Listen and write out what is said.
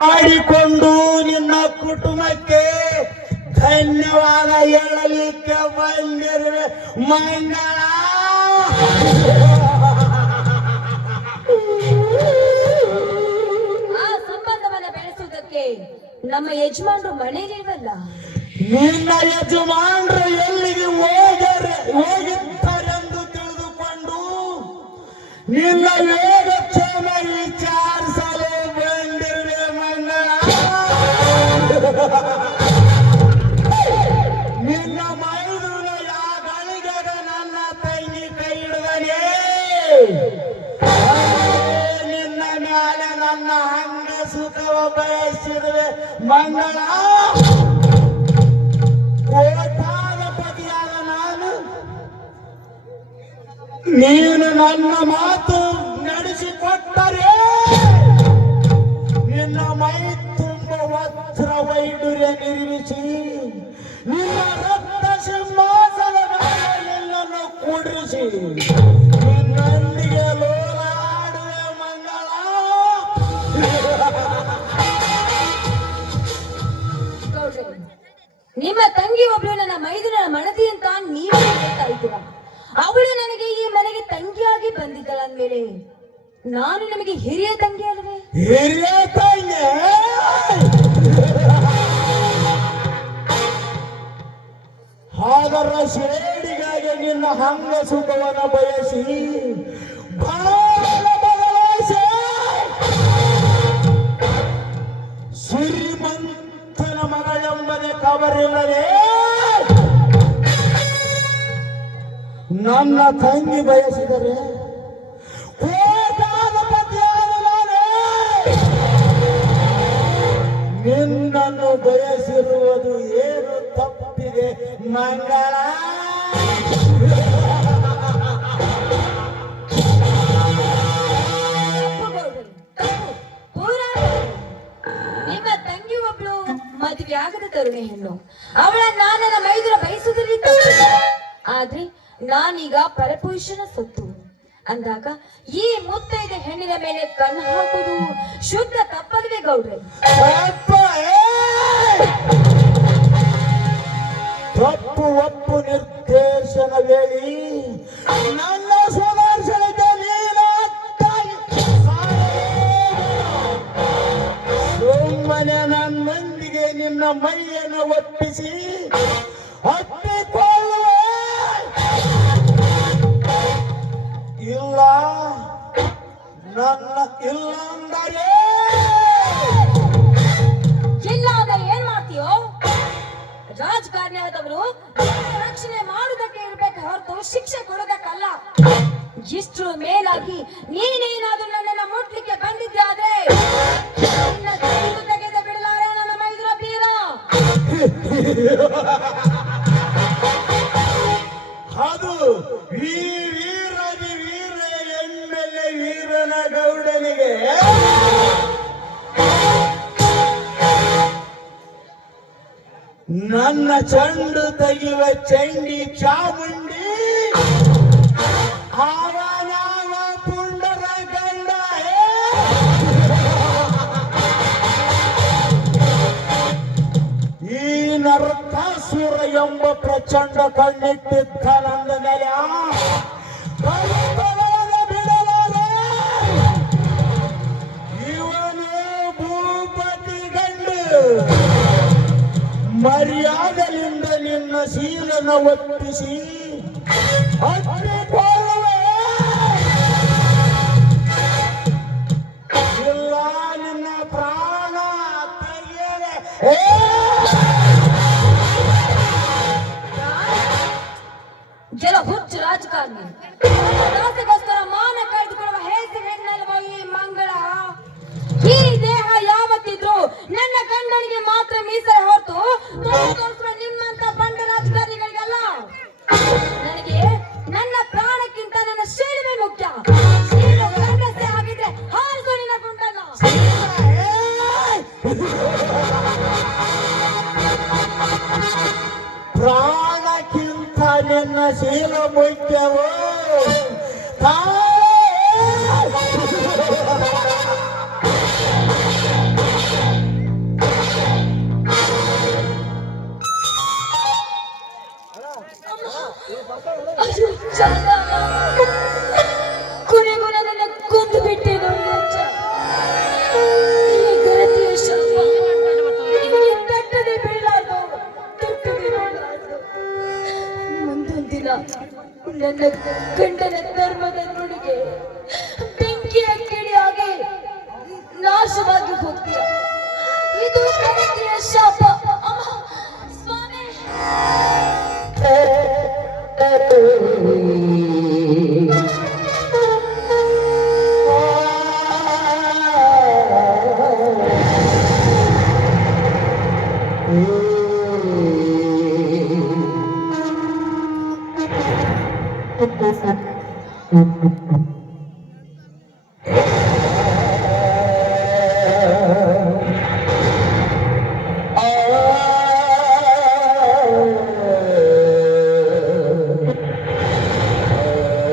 ಮಾಡಿಕೊಂಡು ನಿನ್ನ ಕುಟುಂಬಕ್ಕೆ ಧನ್ಯವಾದ ಹೇಳಲಿಕ್ಕೆ ಬಂದಿರುವೆ ಮಂಗಳ. ಆ ಸಂಬಂಧವನ್ನ ಬೆಳೆಸುವುದಕ್ಕೆ ನಮ್ಮ ಯಜಮಾನರು ಮನೆಯಲ್ಲಿಲ್ವಲ್ಲ ನಿನ್ನ ಯಜಮಾನರು ಎಲ್ಲಿಗೆ ಹೋಗರೆ ಹೋಗಿದ್ದಾರೆಂದು ತಿಳಿದುಕೊಂಡು ನಿನ್ನ ಯೋಗಕ್ಷೇಮ ವಿಚಾರಿಸಲು ಬಯಸಿರುವೆ ಮಂಗಳ. ಕೋಟಾಧಿಪತಿಯಾದ ನಾನು. ನೀನು ನನ್ನ ಮಾತು ತಂಗಿ ಒಬ್ಳು ನನ್ನ ಮೈದುನ ಮನದಿ ಅಂತ ನೀವೇ ಹೇಳ್ತಾ ಅವಳು ನನಗೆ ಈ ಮನೆಗೆ ತಂಗಿಯಾಗಿ ಬಂದಿದ್ದಳ ಅಂದ್ಮೇಲೆ ನಾನು ನಿಮಗೆ ಹಿರಿಯ ತಂಗಿ ಅಲ್ವೇ? ಹಿರಿಯ ತಂಗಿ? ಹಾಗರ ಶೇಡಿಗಾಗಿ ನಿನ್ನ ಹಂಗ ಸುಖವನ್ನ ಬಯಸಿ ಬಾಳ ಮಗಳೆಂಬುದೇ ನನ್ನ ತಂಗಿ ಬಯಸಿದರೆ ನಿನ್ನನ್ನು ಬಯಸಿರುವುದು ಏನು ತಪ್ಪಿದೆ ಮಂಗಳ ಹೆಣ್ಣು ಅವಳ ನಾನನ್ನ ಮೈದುನ ಬಯಸುವುದರಲ್ಲಿ ತಪ್ಪು. ಆದ್ರೆ ನಾನೀಗ ಪರಪುರುಷನ ಸೊತ್ತು ಅಂದಾಗ ಈ ಮುತ್ತೈದ ಹೆಣ್ಣಿನ ಮೇಲೆ ಕಣ್ಣು ಶುದ್ಧ ತಪ್ಪಲ್ವೇ ಗೌಡ್ರೆ ತಪ್ಪ, ಒಪ್ಪು ನಿರ್ದೇಶನ ಹೇಳಿ ನನ್ನ ಸುದರ್ಶನದ ನೀನು. ಸುಮ್ಮನೆ ನನ್ನೊಂದಿಗೆ ನಿನ್ನ ಮೈಯನ್ನು ಒಪ್ಪಿಸಿ ಹತ್ತಿಕೊಳ್ಳುವೆ ಇಲ್ಲ, ನನ್ನ ಇಲ್ಲ ಅಂದರೆ ಇಲ್ಲ ಅಂದ್ರೆ ಏನ್ ಮಾಡ್ತೀಯೋ? ರಾಜಕಾರಣಿ ಆದವರು ರಕ್ಷಣೆ ಮಾಡುವುದಕ್ಕೆ ಇರ್ಬೇಕು, ಹೊರತು ಶಿಕ್ಷೆ ಕೊಡೋದಕ್ಕಲ್ಲ. ಇಷ್ಟು ಮೇಲಾಗಿ ನೀನೇನಾದ್ರೂ ನನ್ನನ್ನ ಮುಟ್ಲಿಕ್ಕೆ ಬಂದಿದ್ದಾದ್ರೆ ಅದು ಈ ವೀರದಿ ವೀರ ಎಮ್ಮೆಲೆ ವೀರನ ಗೌಡನಿಗೆ ನನ್ನ ಚಂಡು ತೆಗೆಯುವ ಚಂಡಿ ಚಾಮುಂಡಿ ಎಂಬ ಪ್ರಚಂಡ ಕಣ್ಣಿಟ್ಟಿದ್ದ ನನ್ನ ಮೇಲೆ. ಇವನು ಭೂಪತಿ ಗಂಡು. ಮರ್ಯಾದೆಯಿಂದ ನಿನ್ನ ಶೀಲನ ಒಪ್ಪಿಸಿ ಇಲ್ಲ, ನಿನ್ನ ಪ್ರಾಣ ತೆಗೆಯಲೆ ಜಲ ಹುಚ್ಚು ರಾಜಕಾರಣಿ. ಆಸೆಗೋಸ್ಕರ ಮಾನ ಕಳೆದುಕೊಳ್ಳುವ ಹೇಸಿ ಹೆಣ್ಣಲ್ವಾ ಈ ಮಂಗಳ? ಈ ದೇಹ ಯಾವತ್ತಿದ್ರು ನನ್ನ ಗಂಡನಿಗೆ ಮಾತ್ರ ಮೀಸಲು ಹೊರತು ತೋರು ತೋರಿಸುವ ನಿಮ್ಮಂತ ಬಂಡ ರಾಜಕಾರಣಿಗಳಿಗಲ್ಲ? ನನಗೆ ನನ್ನ ಪ್ರಾಣಕ್ಕಿಂತ ನನ್ನ ಶೀಲವೇ ಮುಖ್ಯ. ಗಂಡಸೇ ಆಗಿದ್ರೆ ಹಾರಿಸು ನಿನ್ನ ಗುಂಡನ್ನ. ಪ್ರಾಣಕ್ಕಿಂತ ನಿನ್ನ ಶೀಲ ಮುಖ್ಯವೋ ನನ್ನ ಗಂಡನ ಧರ್ಮದ ನುಡಿಗೆ ಬೆಂಕಿ ಕಿಡಿಯಾಗಿ ನಾಶವಾಗಿ ಹೋಗ್ತೀಯ. ಇದು ಶಾಪ. oh, oh.